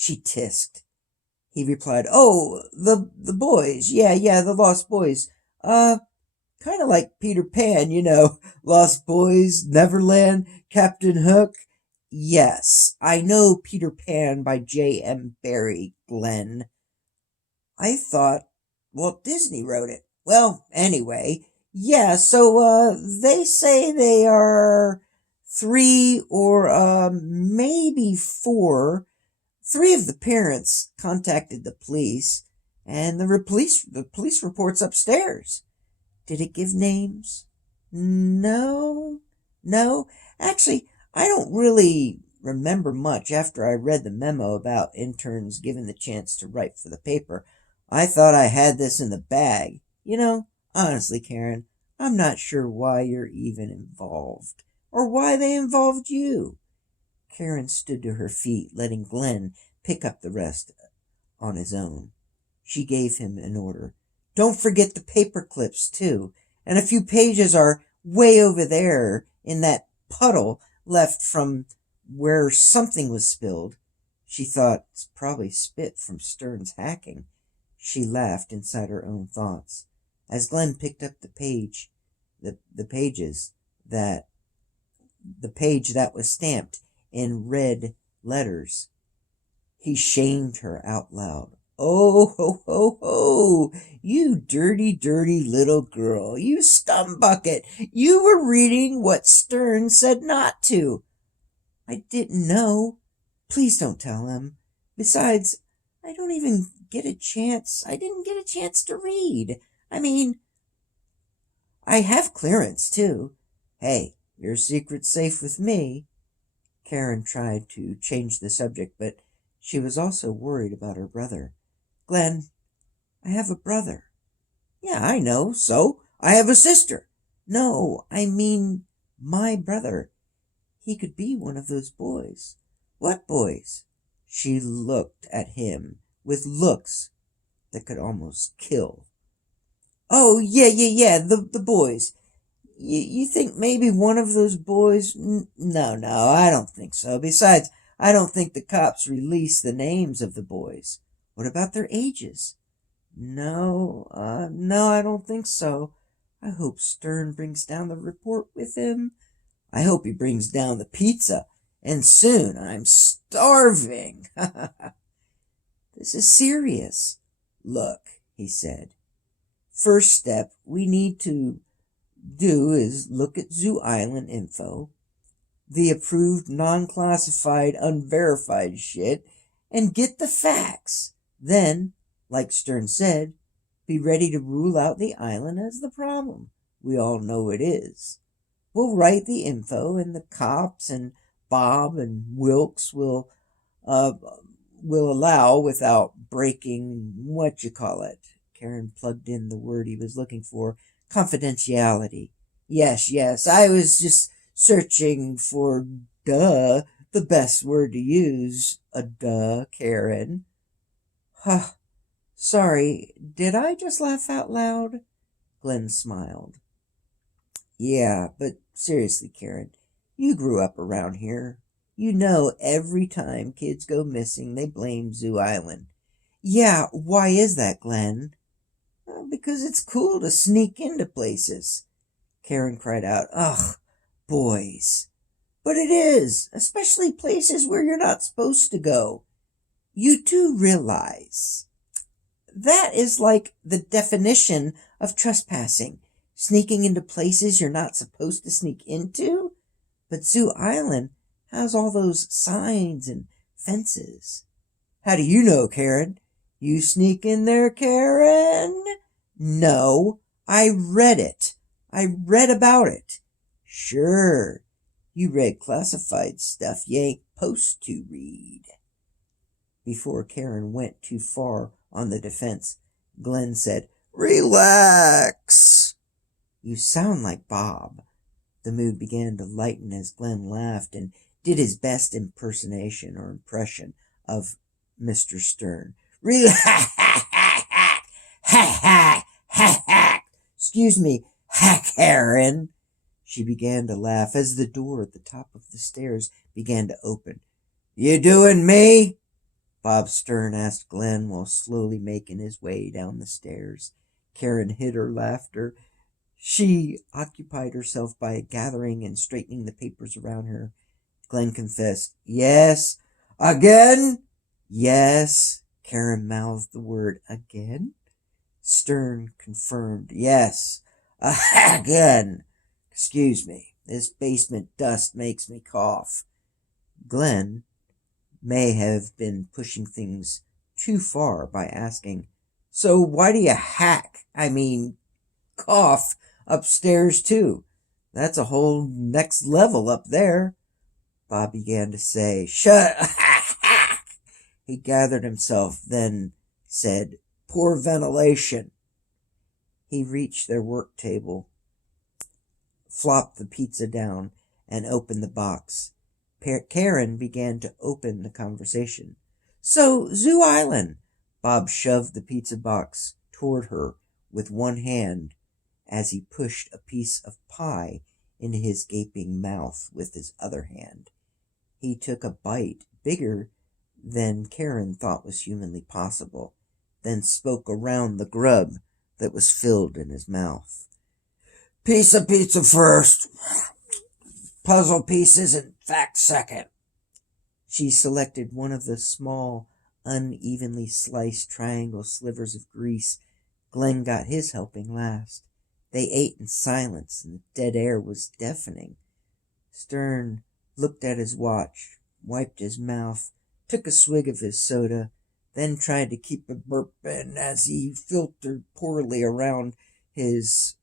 she tisked. He replied, "Oh, the boys. Yeah, the Lost Boys. Kind of like Peter Pan, Lost Boys, Neverland, Captain Hook. Yes, I know Peter Pan by J.M. Barrie, Glenn. I thought Walt Disney wrote it. Well, anyway, yeah, so, they say they are 3 or, maybe 4. 3 of the parents contacted the police, and the police report's upstairs. Did it give names? No. No. Actually, I don't really remember much after I read the memo about interns given the chance to write for the paper. I thought I had this in the bag. Honestly, Karen, I'm not sure why you're even involved, or why they involved you." Karen stood to her feet, letting Glenn pick up the rest on his own. She gave him an order. "Don't forget the paper clips, too, and a few pages are way over there in that puddle left from where something was spilled." She thought it's probably spit from Stern's hacking. She laughed inside her own thoughts. As Glenn picked up the page that the page that was stamped in red letters, he shamed her out loud. "Oh, ho, ho, ho! You dirty, dirty little girl! You scumbucket! You were reading what Stern said not to!" "I didn't know. Please don't tell him. Besides, I didn't get a chance to read. I mean, I have clearance, too. Hey, your secret's safe with me." Karen tried to change the subject, but she was also worried about her brother. "Glenn, I have a brother." "Yeah, I know. So, I have a sister." "No, I mean my brother. He could be one of those boys." "What boys?" She looked at him with looks that could almost kill. "Oh, yeah, the boys. You think maybe one of those boys? No, I don't think so. Besides, I don't think the cops released the names of the boys." "What about their ages?" No, I don't think so. I hope Stern brings down the report with him. I hope he brings down the pizza, and soon. I'm starving." "This is serious." "Look," he said, "first step we need to do is look at Zoo Island info, the approved non-classified unverified shit, and get the facts. Then, like Stern said, be ready to rule out the island as the problem. We all know it is. We'll write the info, and the cops and Bob and Wilkes will allow without breaking Karen plugged in the word he was looking for. Confidentiality. Yes, I was just searching for the best word to use. Karen. Huh. Sorry, did I just laugh out loud? Glenn smiled. Yeah, but seriously, Karen, you grew up around here. You know every time kids go missing, they blame Zoo Island. Yeah, why is that, Glenn? Because it's cool to sneak into places. Karen cried out, Ugh, boys. But it is, especially places where you're not supposed to go. You do realize that is like the definition of trespassing, sneaking into places you're not supposed to sneak into. But Zoo Island has all those signs and fences. How do you know, Karen? You sneak in there, Karen? No, I read it. I read about it. Sure, you read classified stuff you ain't supposed to read. Before Karen went too far on the defense, Glenn said, Relax. You sound like Bob. The mood began to lighten as Glenn laughed and did his best impersonation or impression of Mr. Stern. Relax. Excuse me, Karen. She began to laugh as the door at the top of the stairs began to open. You doing me? Bob Stern asked Glenn while slowly making his way down the stairs. Karen hid her laughter. She occupied herself by gathering and straightening the papers around her. Glenn confessed. Yes. Again? Yes. Karen mouthed the word again. Stern confirmed. Yes. Again. Excuse me. This basement dust makes me cough. Glenn may have been pushing things too far by asking, so why do you cough upstairs too? That's a whole next level up there. Bob began to say, shut up. He gathered himself, then said, poor ventilation. He reached their work table, flopped the pizza down, and opened the box. Karen began to open the conversation. So, Zoo Island. Bob shoved the pizza box toward her with one hand as he pushed a piece of pie into his gaping mouth with his other hand. He took a bite bigger than Karen thought was humanly possible, then spoke around the grub that was filled in his mouth. Piece of pizza first. Puzzle pieces and facts second. She selected one of the small, unevenly sliced triangle slivers of grease. Glenn got his helping last. They ate in silence, and the dead air was deafening. Stern looked at his watch, wiped his mouth, took a swig of his soda, then tried to keep a burp in as he filtered poorly around his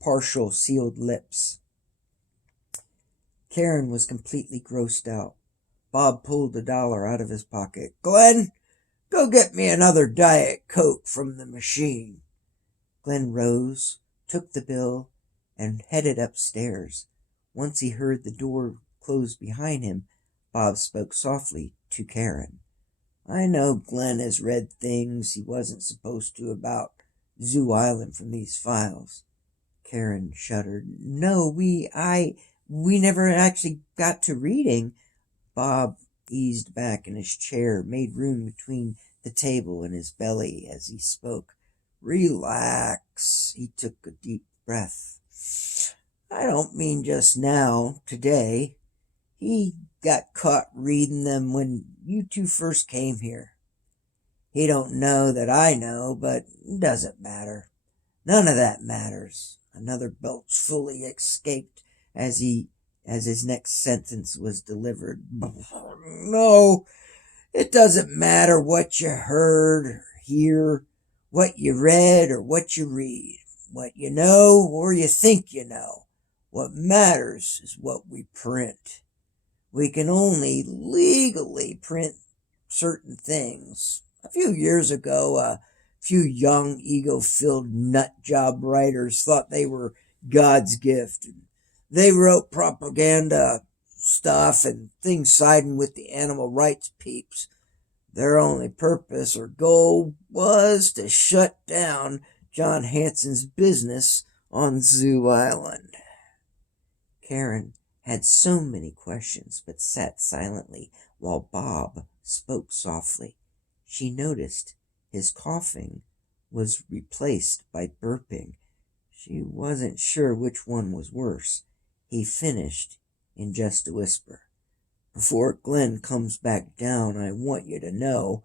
partial sealed lips. Karen was completely grossed out. Bob pulled $1 out of his pocket. Glenn, go get me another Diet Coke from the machine. Glenn rose, took the bill, and headed upstairs. Once he heard the door close behind him, Bob spoke softly to Karen. I know Glenn has read things he wasn't supposed to about Zoo Island from these files. Karen shuddered. No, we never actually got to reading. Bob eased back in his chair, made room between the table and his belly as he spoke. Relax. He took a deep breath. I don't mean just now, today. He got caught reading them when you two first came here. He don't know that I know, but it doesn't matter. None of that matters. Another belch fully escaped as his next sentence was delivered. No, it doesn't matter what you heard or hear, what you read or what you read, what you know or you think you know. What matters is what we print. We can only legally print certain things. A few years ago, a few young, ego-filled nut-job writers thought they were God's gift. They wrote propaganda stuff and things siding with the animal rights peeps. Their only purpose or goal was to shut down John Hanson's business on Zoo Island. Karen had so many questions, but sat silently while Bob spoke softly. She noticed his coughing was replaced by burping. She wasn't sure which one was worse. He finished in just a whisper. Before Glenn comes back down, I want you to know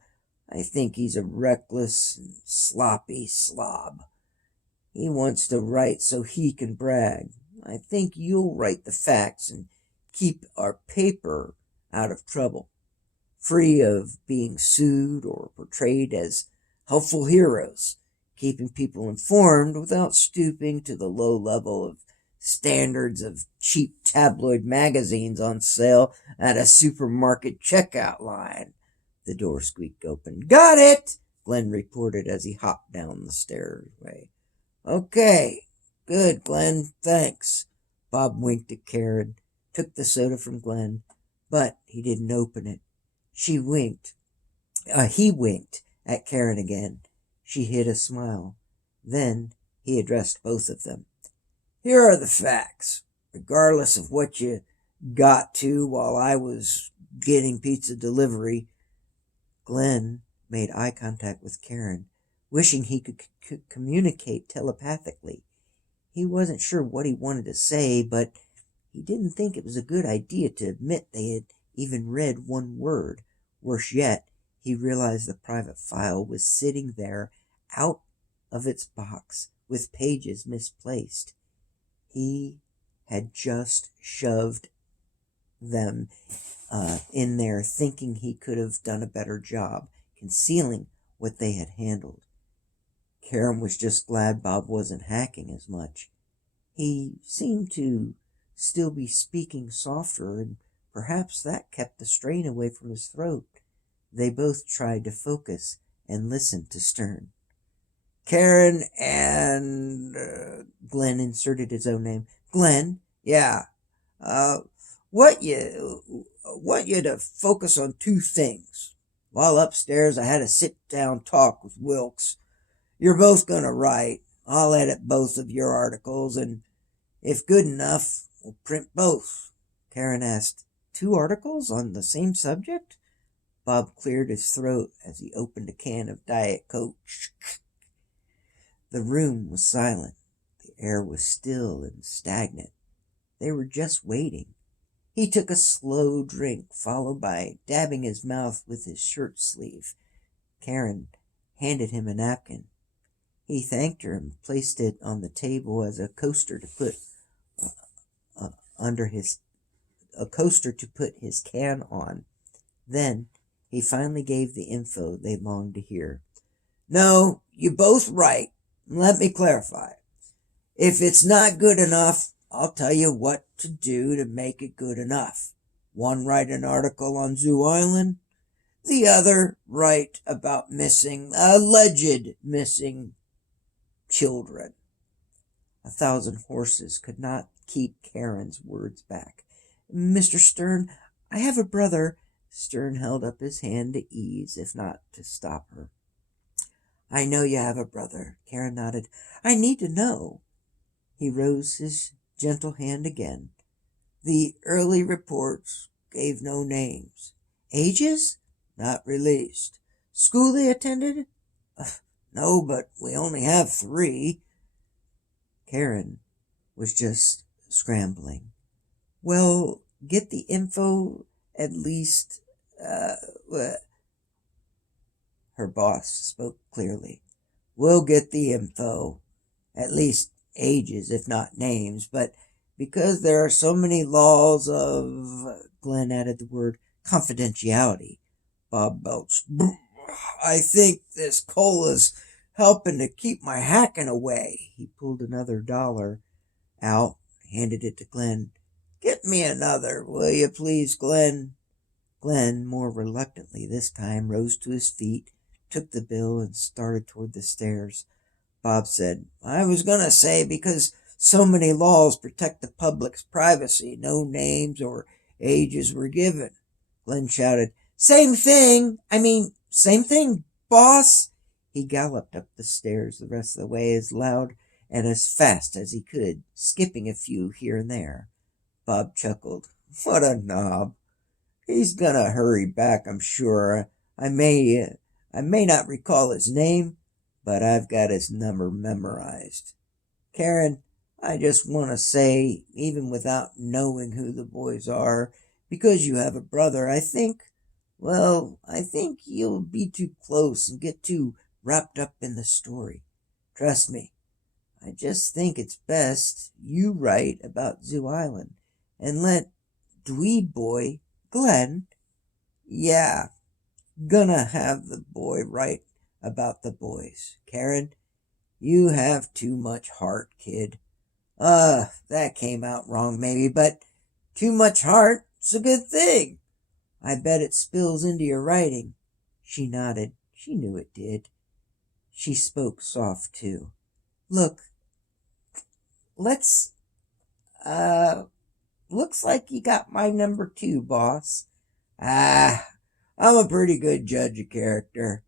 I think he's a reckless and sloppy slob. He wants to write so he can brag. I think you'll write the facts and keep our paper out of trouble, free of being sued or portrayed as helpful heroes, keeping people informed without stooping to the low level of standards of cheap tabloid magazines on sale at a supermarket checkout line. The door squeaked open. Got it, Glenn reported as he hopped down the stairway. Okay, good, Glenn, thanks. Bob winked at Karen, took the soda from Glenn, but he didn't open it. He winked at Karen again. She hid a smile. Then he addressed both of them. Here are the facts. Regardless of what you got to while I was getting pizza delivery. Glenn made eye contact with Karen, wishing he could communicate telepathically. He wasn't sure what he wanted to say, but he didn't think it was a good idea to admit they had even read one word. Worse yet, he realized the private file was sitting there out of its box with pages misplaced. He had just shoved them in there, thinking he could have done a better job concealing what they had handled. Karen was just glad Bob wasn't hacking as much. He seemed to still be speaking softer, and perhaps that kept the strain away from his throat. They both tried to focus and listen to Stern. Karen and Glenn inserted his own name. Glenn, yeah. Want you to focus on two things. While upstairs, I had a sit-down talk with Wilkes. You're both going to write. I'll edit both of your articles, and if good enough, we'll print both. Karen asked, 2 articles on the same subject? Bob cleared his throat as he opened a can of Diet Coke. The room was silent. The air was still and stagnant. They were just waiting. He took a slow drink, followed by dabbing his mouth with his shirt sleeve. Karen handed him a napkin. He thanked her and placed it on the table as a coaster to put his can on. Then he finally gave the info they longed to hear. No, you both right. Let me clarify. If it's not good enough, I'll tell you what to do to make it good enough. One, write an article on Zoo Island. The other, write about alleged missing children. 1,000 horses could not keep Karen's words back. Mr. Stern, I have a brother. Stern held up his hand to ease, if not to stop her. I know you have a brother, Karen nodded. I need to know. He rose his gentle hand again. The early reports gave no names. Ages? Not released. School they attended? No, but we only have 3. Karen was just scrambling. Well, get the info at least. Her boss spoke clearly. We'll get the info, at least ages, if not names, but because there are so many laws of, Glenn added the word, confidentiality. Bob belched. I think this cola's helping to keep my hacking away. He pulled another $1 out, handed it to Glenn. Get me another, will you please, Glenn? Glenn, more reluctantly this time, rose to his feet, took the bill, and started toward the stairs. Bob said, I was going to say because so many laws protect the public's privacy, no names or ages were given. Glenn shouted, Same thing, boss. He galloped up the stairs the rest of the way as loud and as fast as he could, skipping a few here and there. Bob chuckled. What a knob. He's gonna hurry back, I'm sure. I may not recall his name, but I've got his number memorized. Karen, I just want to say, even without knowing who the boys are, because you have a brother, I think you'll be too close and get too wrapped up in the story. Trust me, I just think it's best you write about Zoo Island and let dweeb boy Glenn, gonna have the boy write about the boys. Karen, you have too much heart, kid. That came out wrong maybe, but too much heart's a good thing. I bet it spills into your writing. She nodded. She knew it did. She spoke soft, too. Look, looks like you got my number 2, boss. I'm a pretty good judge of character.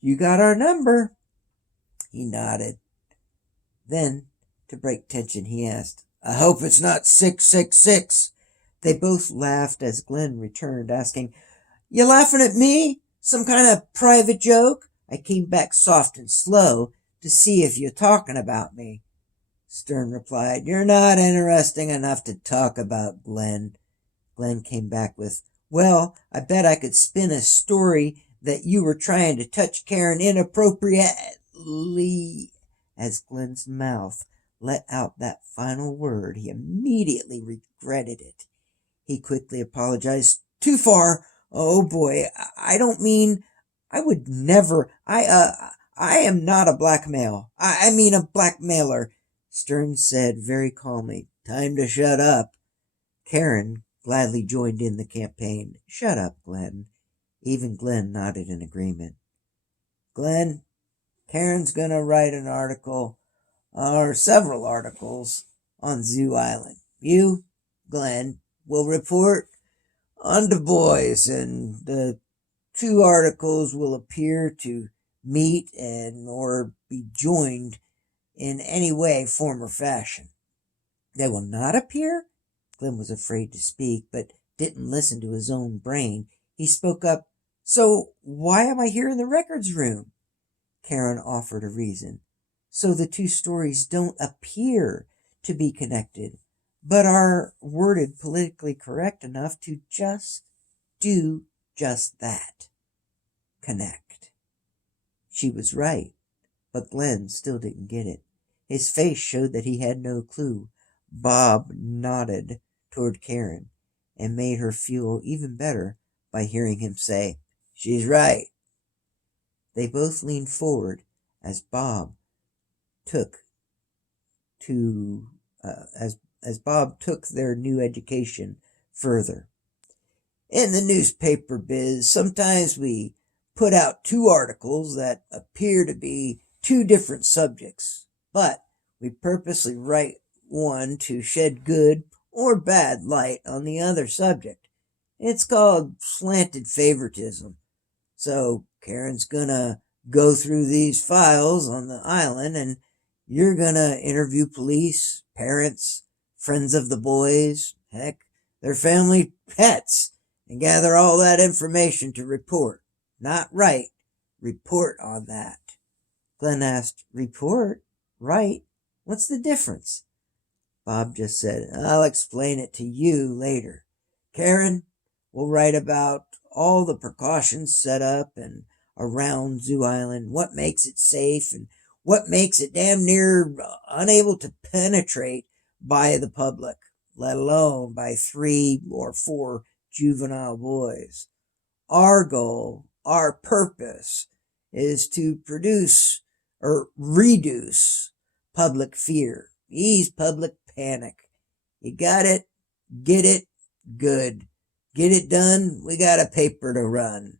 You got our number. He nodded. Then, to break tension, he asked, I hope it's not 666. They both laughed as Glenn returned, asking, "You laughing at me? Some kind of private joke?" I came back soft and slow to see if you're talking about me. Stern replied, "You're not interesting enough to talk about, Glenn." Glenn came back with, "Well, I bet I could spin a story that you were trying to touch Karen inappropriately." As Glenn's mouth let out that final word, he immediately regretted it. He quickly apologized. "Too far. Oh boy, I don't mean, I would never, I am not a blackmail. I mean a blackmailer." Stern said very calmly, "Time to shut up." Karen gladly joined in the campaign. "Shut up, Glenn." Even Glenn nodded in agreement. "Glenn, Karen's gonna write an article, or several articles, on Zoo Island. You, Glenn, will report on the boys, and the two articles will appear to meet and or be joined in any way, form, or fashion." "They will not appear?" Glenn was afraid to speak, but didn't listen to his own brain. He spoke up. "So why am I here in the records room?" Karen offered a reason. "So the two stories don't appear to be connected, but are worded politically correct enough to do just that. Connect." She was right, but Glenn still didn't get it. His face showed that he had no clue. Bob nodded toward Karen and made her feel even better by hearing him say, "She's right." They both leaned forward as Bob took their new education further. "In the newspaper biz, sometimes we put out two articles that appear to be two different subjects, but we purposely write one to shed good or bad light on the other subject. It's called slanted favoritism. So Karen's gonna go through these files on the island, and you're gonna interview police, parents, friends of the boys, heck, their family pets, and gather all that information to report. Not write, report on that." Glenn asked, "Report? Write? What's the difference?" Bob just said, "I'll explain it to you later. Karen will write about all the precautions set up and around Zoo Island, what makes it safe, and what makes it damn near unable to penetrate by the public, let alone by 3 or 4 juvenile boys. Our goal, our purpose, is to produce or reduce public fear, ease public panic. You got it? Get it? Good. Get it done? We got a paper to run."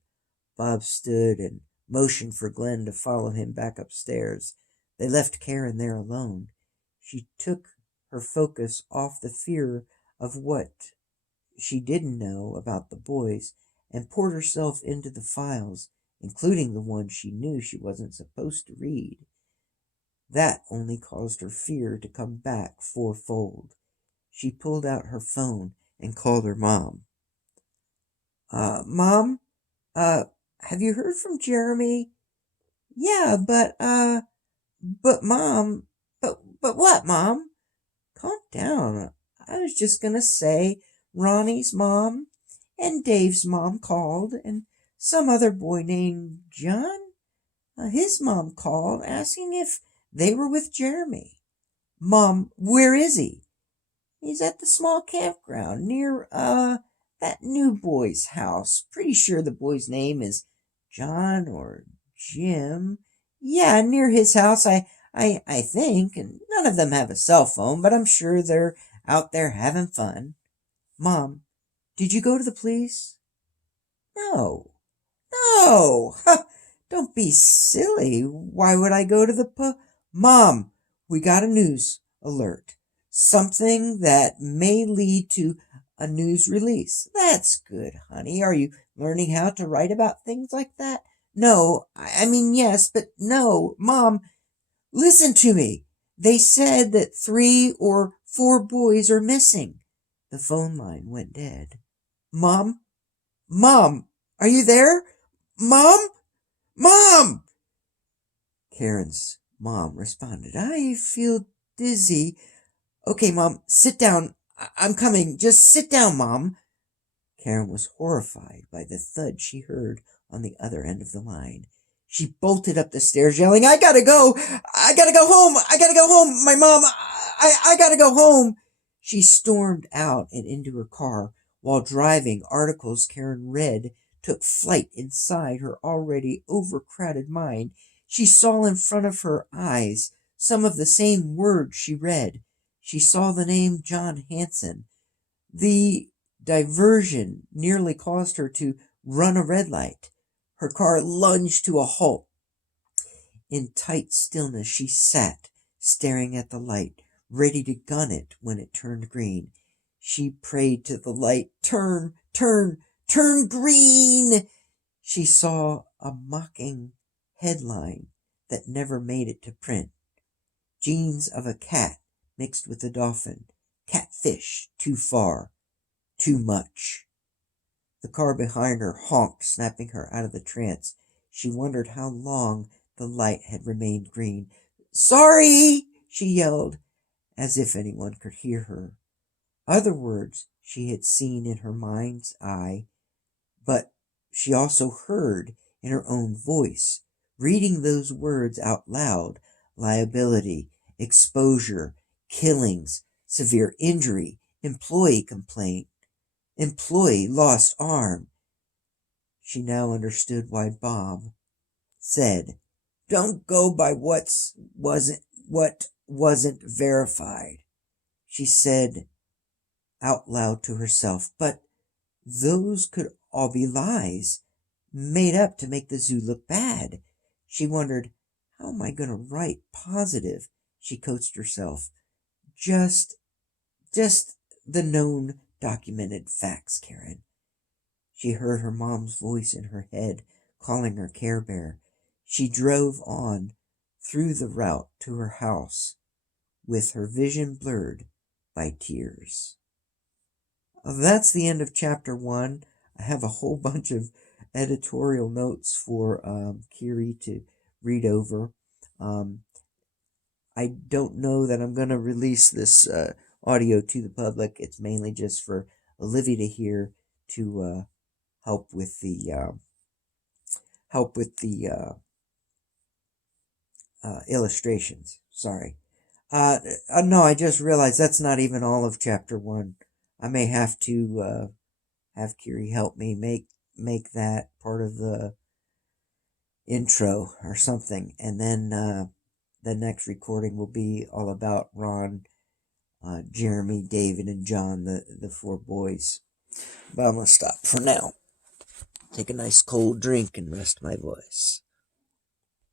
Bob stood and motioned for Glenn to follow him back upstairs. They left Karen there alone. She took her focus off the fear of what she didn't know about the boys and poured herself into the files, including the one she knew she wasn't supposed to read. That only caused her fear to come back fourfold. She pulled out her phone and called her mom. "Mom, have you heard from Jeremy?" "Yeah, but Mom, but what, Mom?" "Calm down. I was just gonna say Ronnie's mom and Dave's mom called, and some other boy named John, his mom called asking if they were with Jeremy." "Mom, where is he?" "He's at the small campground near, that new boy's house. Pretty sure the boy's name is John or Jim. Yeah, near his house, I think, and none of them have a cell phone, but I'm sure they're out there having fun." "Mom, did you go to the police?" "No. No. Don't be silly. Why would I go to the Mom, we got a news alert. Something that may lead to a news release." "That's good, honey. Are you learning how to write about things like that?" "No. I mean, yes, but no. Mom, listen to me. They said that 3 or 4 boys are missing." The phone line went dead. Mom? Mom! Are you there? Mom? Mom! Karen's mom responded, I feel dizzy. Okay, Mom, sit down. I'm coming. Just sit down, Mom. Karen was horrified by the thud she heard on the other end of the line. She bolted up the stairs, yelling, I gotta go! I gotta go home! I gotta go home! My mom! I gotta go home! She stormed out and into her car. While driving, articles Karen read took flight inside her already overcrowded mind. She saw in front of her eyes some of the same words she read. She saw the name John Hanson. The diversion nearly caused her to run a red light. Her car lunged to a halt. In tight stillness, she sat, staring at the light, ready to gun it when it turned green. She prayed to the light, turn, turn, turn green! She saw a mocking headline that never made it to print. Genes of a cat mixed with a dolphin. Catfish too far. Too much. The car behind her honked, snapping her out of the trance. She wondered how long the light had remained green. Sorry! She yelled, as if anyone could hear her. Other words she had seen in her mind's eye, but she also heard in her own voice, reading those words out loud: liability, exposure, killings, severe injury, employee complaint, employee lost arm. She now understood why Bob said, don't go by what wasn't verified. She said out loud to herself, but those could all be lies, made up to make the zoo look bad. She wondered, how am I going to write positive? She coached herself. Just the known documented facts, Karen. She heard her mom's voice in her head, calling her Care Bear. She drove on through the route to her house, with her vision blurred by tears. That's the end of chapter 1. I have a whole bunch of editorial notes for Kiri to read over. I don't know that I'm going to release this audio to the public. It's mainly just for Olivia to hear, to help with the illustrations. Sorry. No, I just realized that's not even all of chapter 1. I may have to have Kiri help me make that part of the intro or something, and then the next recording will be all about Ron, Jeremy, David, and John, the 4 boys. But I'm gonna stop for now. Take a nice cold drink and rest my voice.